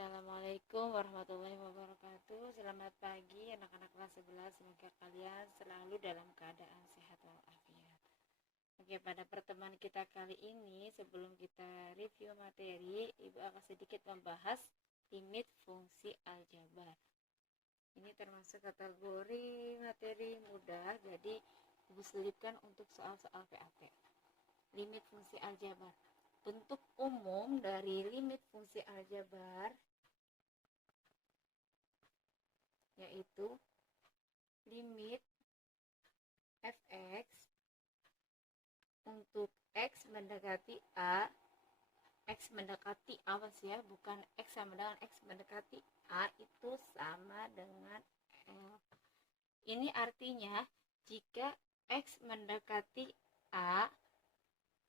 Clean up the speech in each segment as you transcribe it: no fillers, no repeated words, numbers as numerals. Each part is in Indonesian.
Assalamualaikum warahmatullahi wabarakatuh. Selamat pagi anak-anak kelas 11. Semoga kalian selalu dalam keadaan sehat walafiat. Oke, pada pertemuan kita kali ini, sebelum kita review materi, Ibu akan sedikit membahas limit fungsi aljabar. Ini termasuk kategori materi mudah, jadi Ibu selipkan untuk soal-soal PAT. Limit fungsi aljabar. Bentuk umum dari limit fungsi aljabar yaitu limit fx untuk x mendekati a, x mendekati awas ya, bukan x sama dengan x mendekati a itu sama dengan L. Ini artinya jika x mendekati a,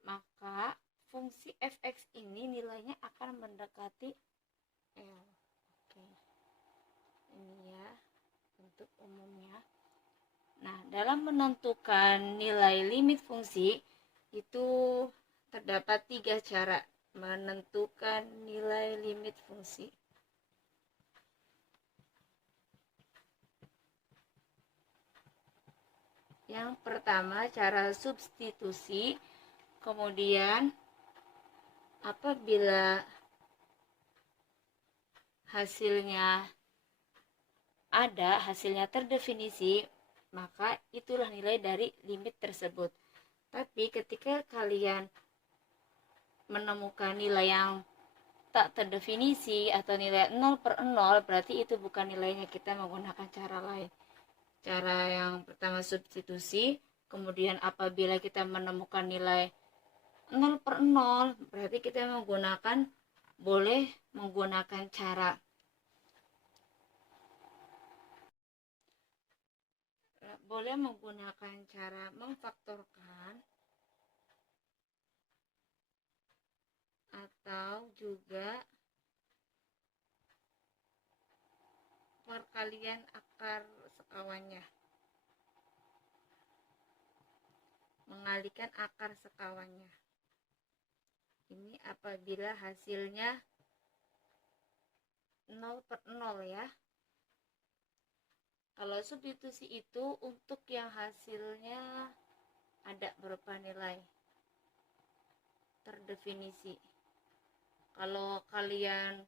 maka fungsi fx ini nilainya akan mendekati L. Oke. Ini ya bentuk umumnya. Nah, dalam menentukan nilai limit fungsi itu terdapat 3 cara menentukan nilai limit fungsi. Yang pertama, cara substitusi. Kemudian apabila hasilnya terdefinisi, maka itulah nilai dari limit tersebut. Tapi ketika kalian menemukan nilai yang tak terdefinisi atau nilai 0/0, berarti itu bukan nilainya, kita menggunakan cara lain. Cara yang pertama substitusi, kemudian apabila kita menemukan nilai 0/0, berarti kita boleh menggunakan cara memfaktorkan atau juga perkalian akar sekawannya, mengalihkan akar sekawannya. Ini apabila hasilnya 0/0 ya. Kalau substitusi itu untuk yang hasilnya ada berupa nilai terdefinisi. Kalau kalian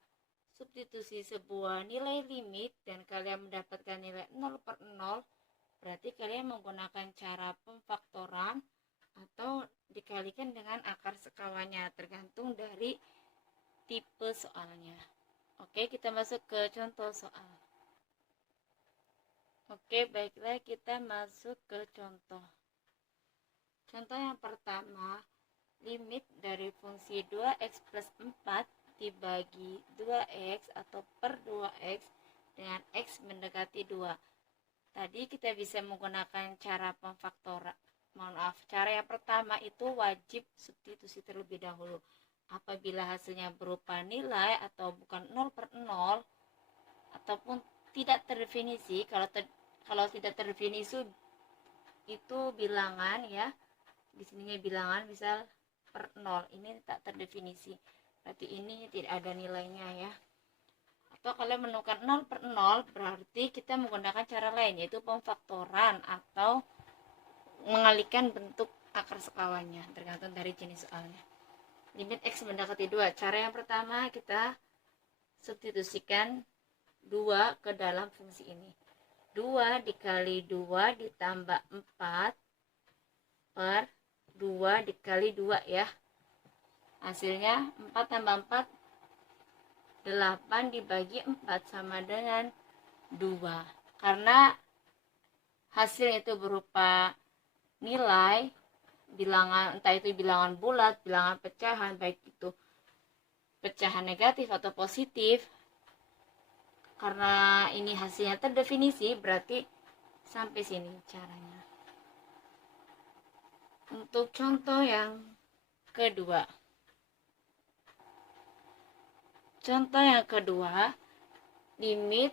substitusi sebuah nilai limit dan kalian mendapatkan nilai 0/0, berarti kalian menggunakan cara pemfaktoran atau dikalikan dengan akar sekawannya, tergantung dari tipe soalnya. Oke, kita masuk ke contoh soal. Oke, baiklah, kita masuk ke contoh. Contoh yang pertama, limit dari fungsi 2x plus 4 dibagi 2x atau per 2x dengan x mendekati 2. Tadi kita bisa menggunakan cara pemfaktoran. Cara yang pertama itu wajib substitusi terlebih dahulu. Apabila hasilnya berupa nilai atau bukan 0/0 ataupun tidak terdefinisi, kalau tidak terdefinisi itu bilangan ya. Di sininya bilangan, misal per 0, ini tak terdefinisi. Berarti ini tidak ada nilainya ya. Atau kalian menemukan 0/0, berarti kita menggunakan cara lain, yaitu pemfaktoran atau mengalihkan bentuk akar sekawannya, tergantung dari jenis soalnya. Limit x mendekati 2. Cara yang pertama, kita substitusikan 2 ke dalam fungsi ini. 2 dikali 2 ditambah 4 per 2 dikali 2 ya. Hasilnya 4 tambah 4, 8 dibagi 4 sama dengan 2. Karena hasil itu berupa nilai bilangan, entah itu bilangan bulat, bilangan pecahan, baik itu pecahan negatif atau positif, karena ini hasilnya terdefinisi, berarti sampai sini caranya. Untuk contoh yang kedua. Contoh yang kedua, limit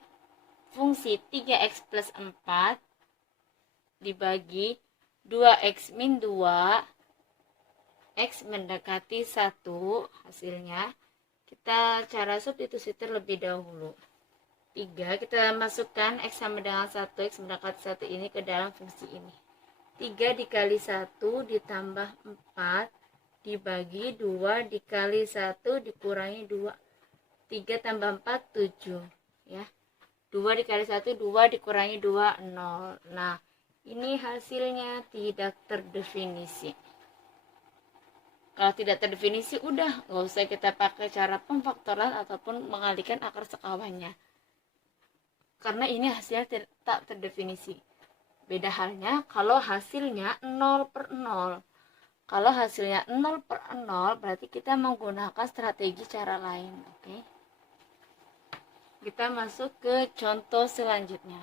fungsi 3x plus 4 dibagi 2x min 2, x mendekati 1, hasilnya Kita cara substitusi terlebih dahulu. 3, kita masukkan X sama dengan 1, X mendekati 1 ini ke dalam fungsi ini. 3 dikali 1 ditambah 4 dibagi 2 dikali 1 dikurangi 2. 3 tambah 4, 7. Ya. 2 dikali 1, 2 dikurangi 2, 0. Nah, ini hasilnya tidak terdefinisi. Kalau tidak terdefinisi, udah nggak usah kita pakai cara pemfaktoran ataupun mengalihkan akar sekawannya. Karena ini hasilnya tak terdefinisi. Beda halnya kalau hasilnya 0 per 0. Kalau hasilnya 0 per 0, berarti kita menggunakan strategi cara lain. Oke. Kita masuk ke contoh selanjutnya.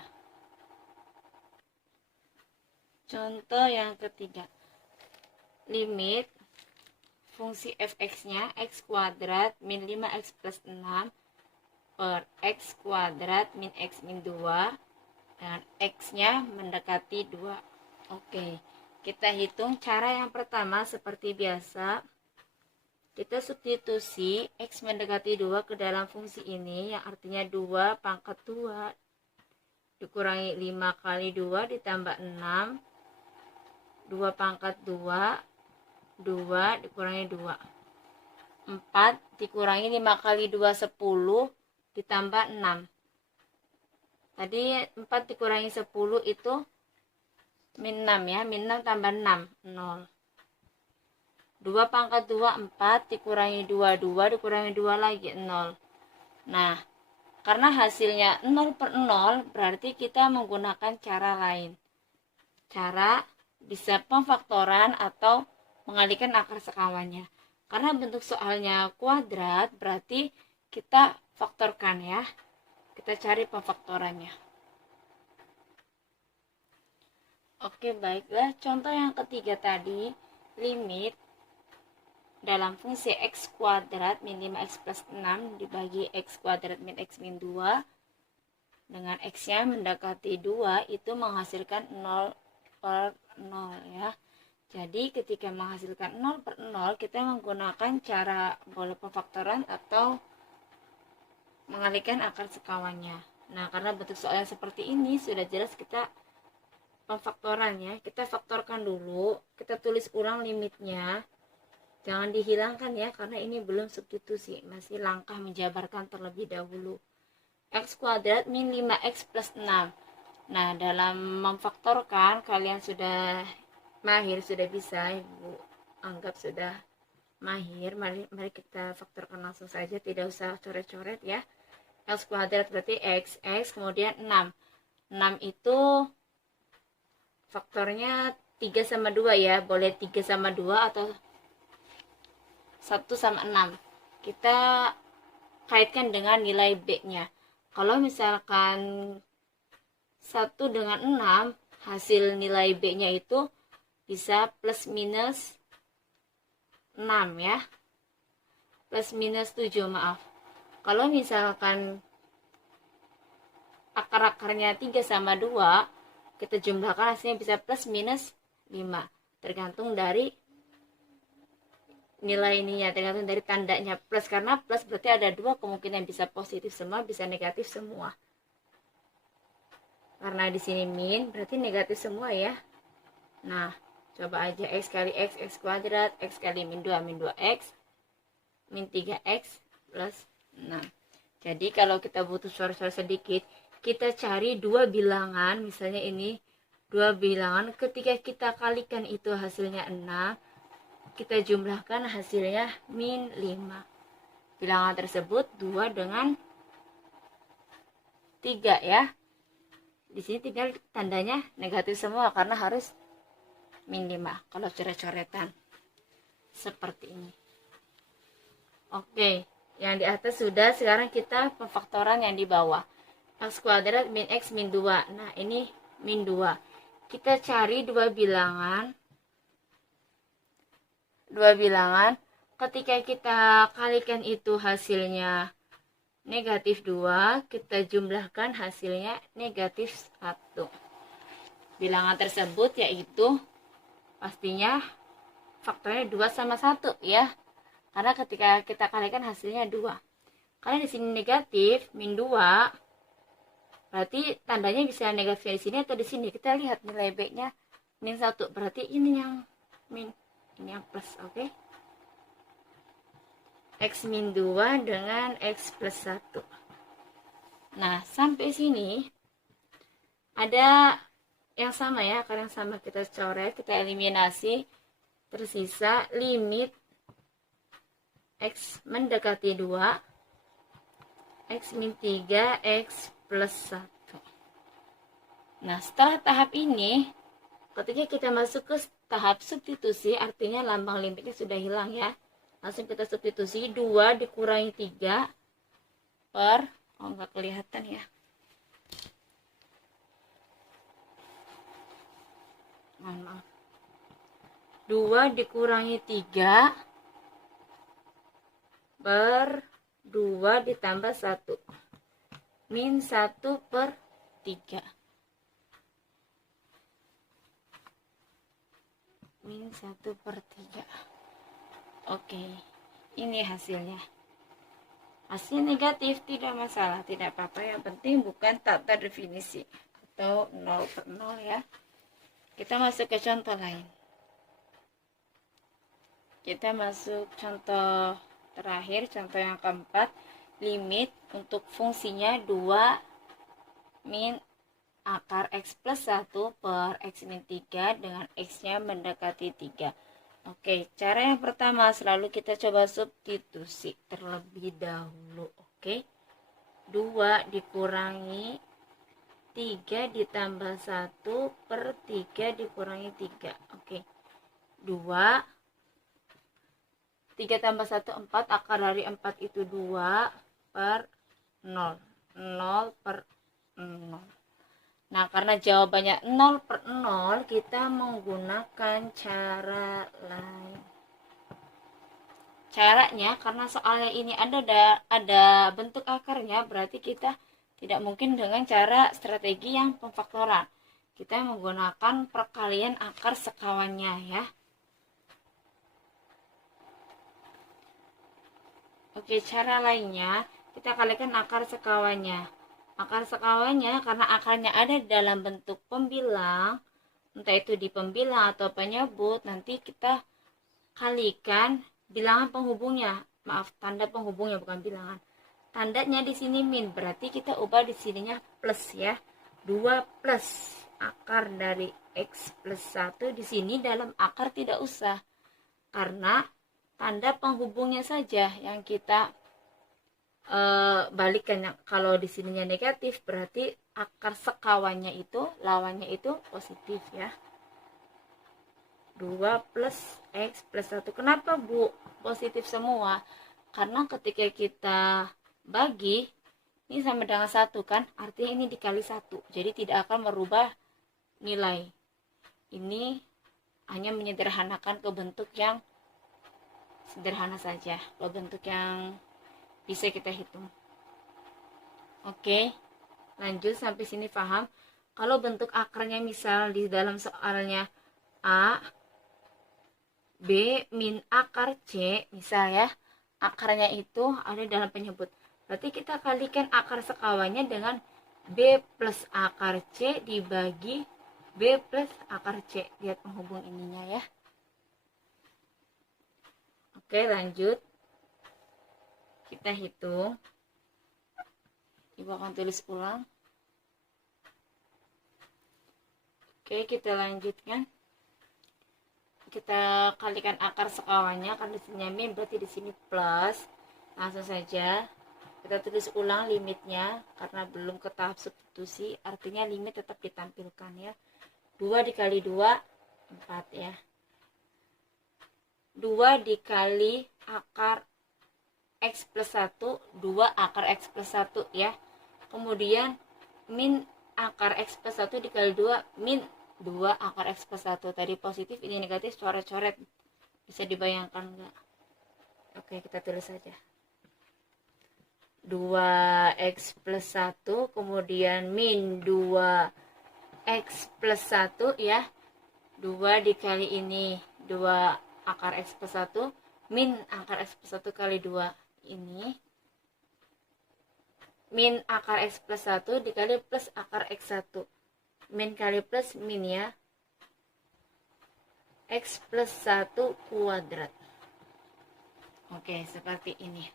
Contoh yang ketiga. Limit fungsi fx-nya x kuadrat min 5x plus 6 per x kuadrat min x min 2 dan x-nya mendekati 2. Oke, kita hitung cara yang pertama seperti biasa. Kita substitusi x mendekati 2 ke dalam fungsi ini, yang artinya 2 pangkat 2 dikurangi 5 kali 2 ditambah 6, 2 pangkat 2, 2 dikurangi 2. 4 dikurangi 5 kali 2, 10 ditambah 6. Tadi 4 dikurangi 10 itu min 6 ya. Min 6 tambah 6, 0. 2 pangkat 2, 4 dikurangi 2, 2 dikurangi 2 lagi, 0. Nah, karena hasilnya 0 per 0, berarti kita menggunakan cara lain. Cara bisa pemfaktoran atau mengalihkan akar sekawannya. Karena bentuk soalnya kuadrat, berarti kita faktorkan ya. Kita cari pemfaktorannya. Oke, baiklah. Contoh yang ketiga tadi, limit dalam fungsi x kuadrat min 5x plus 6 dibagi x kuadrat min x min 2 dengan x-nya mendekati 2 itu menghasilkan 0 per 0 ya. Jadi ketika menghasilkan 0 per 0, kita menggunakan cara bola pemfaktoran atau mengalihkan akar sekawannya. Nah, karena bentuk soalnya seperti ini, sudah jelas kita pemfaktoran ya. Kita faktorkan dulu, kita tulis ulang limitnya. Jangan dihilangkan ya, karena ini belum substitusi, masih langkah menjabarkan terlebih dahulu. X kuadrat min 5x plus 6. Nah, dalam memfaktorkan, kalian sudah mahir, sudah bisa, Ibu anggap sudah mahir. Mari kita faktorkan langsung saja, tidak usah coret-coret ya. X kuadrat berarti x kemudian 6. 6 itu faktornya 3 sama 2 ya, boleh 3 sama 2 atau 1 sama 6. Kita kaitkan dengan nilai B-nya. Kalau misalkan 1 dengan 6, hasil nilai B-nya itu bisa plus minus 6 ya. Plus minus 7, maaf. Kalau misalkan akar-akarnya 3 sama 2, kita jumlahkan hasilnya bisa plus minus 5. Tergantung dari nilai ininya, tergantung dari tandanya plus. Karena plus berarti ada 2 kemungkinan, bisa positif semua, bisa negatif semua. Karena di sini min, berarti negatif semua ya. Nah, coba aja x kali x kuadrat, x kali min 2x, min 3x plus 6. Jadi kalau kita butuh suara-suara sedikit, kita cari 2 bilangan, misalnya ini 2 bilangan, ketika kita kalikan itu hasilnya 6, kita jumlahkan hasilnya min 5. Bilangan tersebut 2 dengan 3 ya. Di sini tinggal tandanya negatif semua karena harus min 5 kalau coret-coretan seperti ini. Oke, yang di atas sudah, sekarang kita pemfaktoran yang di bawah. X kuadrat min x min 2. Nah, ini min 2. Kita cari 2 bilangan. 2 bilangan. Ketika kita kalikan itu hasilnya negatif 2, kita jumlahkan hasilnya negatif 1. Bilangan tersebut yaitu pastinya faktornya 2 sama 1 ya. Karena ketika kita kalikan hasilnya 2. Karena di sini negatif, min 2, berarti tandanya bisa negatif di sini atau di sini. Kita lihat nilai B-nya min 1, berarti ini yang min, ini yang plus, oke? X min 2 dengan X plus 1. Nah, sampai sini ada yang sama ya, akar yang sama kita coret, kita eliminasi. Tersisa limit X mendekati 2, X min 3, X plus 1. Nah, setelah tahap ini, ketika kita masuk ke tahap substitusi, artinya lambang limitnya sudah hilang ya. Langsung kita substitusi, 2 dikurangi 3 per, oh nggak kelihatan ya. Maaf. 2 dikurangi 3 per 2 ditambah 1. Min 1 per 3. Min 1 per 3. Oke, ini hasilnya. Hasil negatif tidak masalah, tidak apa-apa. Yang penting bukan tak terdefinisi atau 0 per 0 ya. Kita masuk ke contoh lain. Kita masuk contoh terakhir, contoh yang keempat. Limit untuk fungsinya 2 min akar X plus 1 per X min 3 dengan X-nya mendekati 3. Oke, cara yang pertama selalu kita coba substitusi terlebih dahulu. Oke, 2 dikurangi 3 ditambah 1 per 3 dikurangi 3. Oke, 2, 3 tambah 1, 4, akar dari 4 itu 2 per 0. 0 per 0. Nah, karena jawabannya 0 per 0, kita menggunakan cara lain. Caranya, karena soalnya ini ada bentuk akarnya, berarti kita tidak mungkin dengan cara strategi yang pemfaktoran. Kita menggunakan perkalian akar sekawannya ya. Oke, cara lainnya, kita kalikan akar sekawannya. Akar sekawannya karena akarnya ada dalam bentuk pembilang, entah itu di pembilang atau penyebut, nanti kita kalikan bilangan penghubungnya. Maaf, tanda penghubungnya bukan bilangan. Tandanya di sini min, berarti kita ubah di sininya plus ya. 2 plus akar dari X plus 1, di sini dalam akar tidak usah. Karena tanda penghubungnya saja yang kita balikan. Kalau di sininya negatif, berarti akar sekawannya itu, lawannya itu positif ya. 2 plus X plus 1. Kenapa Bu positif semua? Karena ketika kita bagi, ini sama dengan 1 kan, artinya ini dikali 1, jadi tidak akan merubah nilai. Ini hanya menyederhanakan ke bentuk yang sederhana saja, ke bentuk yang bisa kita hitung. Oke, lanjut sampai sini paham? Kalau bentuk akarnya misal di dalam soalnya A, B min akar C, misal ya, akarnya itu ada dalam penyebut. Berarti kita kalikan akar sekawannya dengan B plus akar C dibagi B plus akar C. Lihat penghubung ininya ya. Oke, lanjut. Kita hitung. Ibu akan tulis ulang. Oke, kita lanjutkan. Kita kalikan akar sekawannya, kan di sini min, berarti di sini plus. Langsung saja kita tulis ulang limitnya karena belum ke tahap substitusi, artinya limit tetap ditampilkan ya. 2 dikali 2 4 ya. 2 dikali akar X plus 1, 2 akar X plus 1 ya. Kemudian min akar X plus 1 dikali 2 min 2 akar X plus 1. Tadi positif, ini negatif, coret-coret. Bisa dibayangkan enggak? Oke, kita tulis saja. 2X plus 1, kemudian min 2X plus 1 ya. 2 dikali ini 2 akar X plus 1 min akar X plus 1 kali 2 ini min akar X plus 1 dikali plus akar X1. Min kali plus min ya. X plus 1 kuadrat. Oke, seperti ini.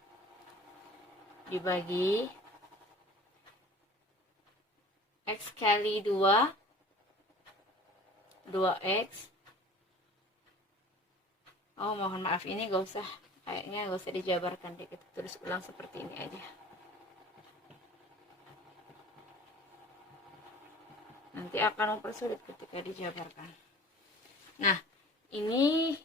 Dibagi X kali 2, 2X. Oh, mohon maaf, ini kayaknya gak usah dijabarkan deh. Kita tulis ulang seperti ini aja. Nanti akan mempersulit ketika dijabarkan. Nah, ini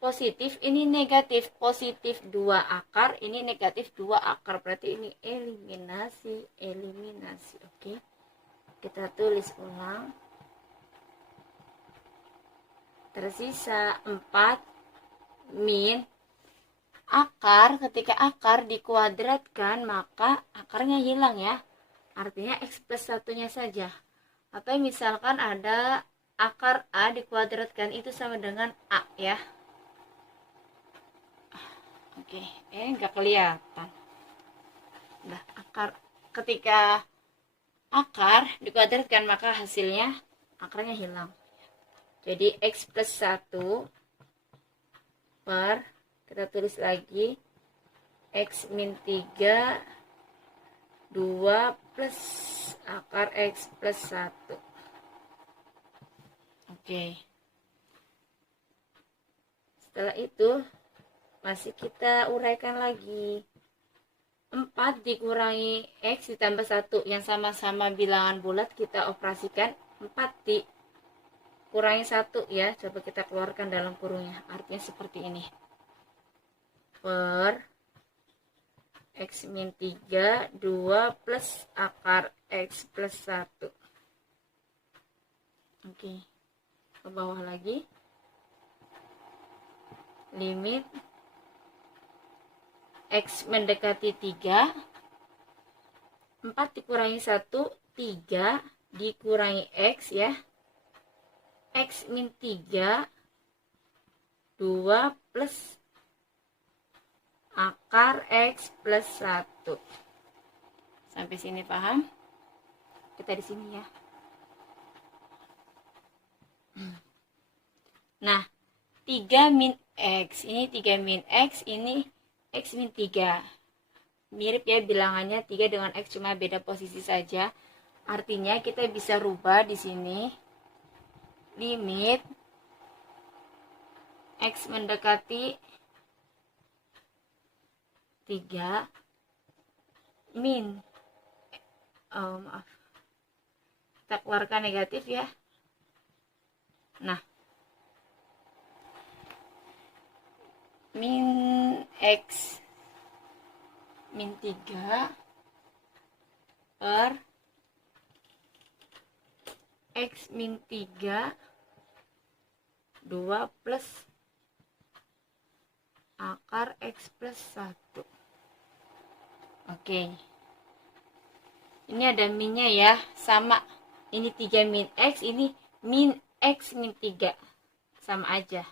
positif, ini negatif. Positif 2 akar, ini negatif 2 akar. Berarti ini eliminasi. Oke. Kita tulis ulang. Tersisa 4 min akar. Ketika akar dikuadratkan, maka akarnya hilang ya. Artinya X plus 1-nya saja. Atau misalkan ada akar A dikuadratkan, itu sama dengan A ya. Oke, nggak kelihatan. Nah, ketika akar dikuadratkan, maka hasilnya akarnya hilang. Jadi X plus 1 per, kita tulis lagi, X min 3 2 plus akar X plus 1. Oke. Setelah itu masih kita uraikan lagi. 4 dikurangi X ditambah 1 yang sama-sama bilangan bulat, kita operasikan. 4 dikurangi 1 ya. Coba kita keluarkan dalam kurungnya. Artinya seperti ini. Per X min 3 2 plus akar X plus 1. Oke. Ke bawah lagi. Limit X mendekati 3. 4 dikurangi 1, 3 dikurangi X ya. X min 3 2 plus akar X plus 1. Sampai sini paham? Kita di sini ya. Nah, 3 min X. Ini 3 min X, ini X min 3. Mirip ya bilangannya 3 dengan X, cuma beda posisi saja. Artinya kita bisa rubah di sini. Limit X mendekati 3 min maaf, kita keluarkan negatif ya. Nah, min X min 3 per X min 3 2 plus akar X plus 1. Oke. Ini ada minnya ya, sama. Ini 3 min X, ini min X min 3. Sama aja.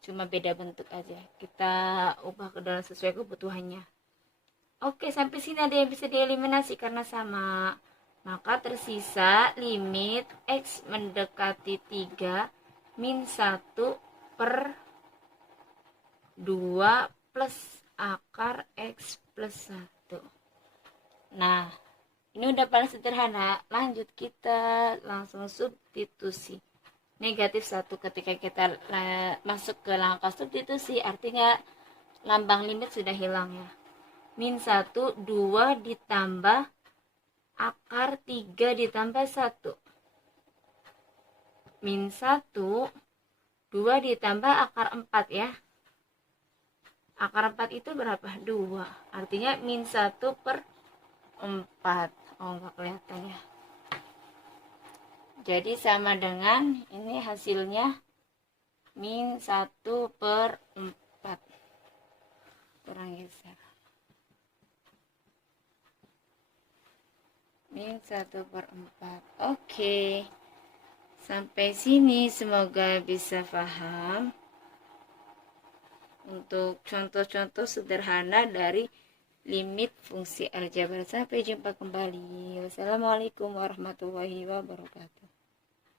Cuma beda bentuk aja. Kita ubah ke dalam sesuai kebutuhannya. Oke, sampai sini ada yang bisa dieliminasi karena sama. Maka tersisa limit X mendekati 3 min 1 per 2 plus akar X plus 1. Nah, ini udah paling sederhana. Lanjut, kita langsung substitusi. Negatif 1 ketika kita masuk ke langkah substitusi, artinya lambang limit sudah hilang ya. Min 1, 2 ditambah akar 3 ditambah 1. Min 1, 2 ditambah akar 4 ya. Akar 4 itu berapa? 2. Artinya min 1 per 4. Oh, nggak kelihatan ya. Jadi sama dengan ini hasilnya min 1 per 4. Kurang geser. Min 1 per 4. Oke. Sampai sini semoga bisa paham. Untuk contoh-contoh sederhana dari limit fungsi aljabar. Sampai jumpa kembali. Wassalamualaikum warahmatullahi wabarakatuh.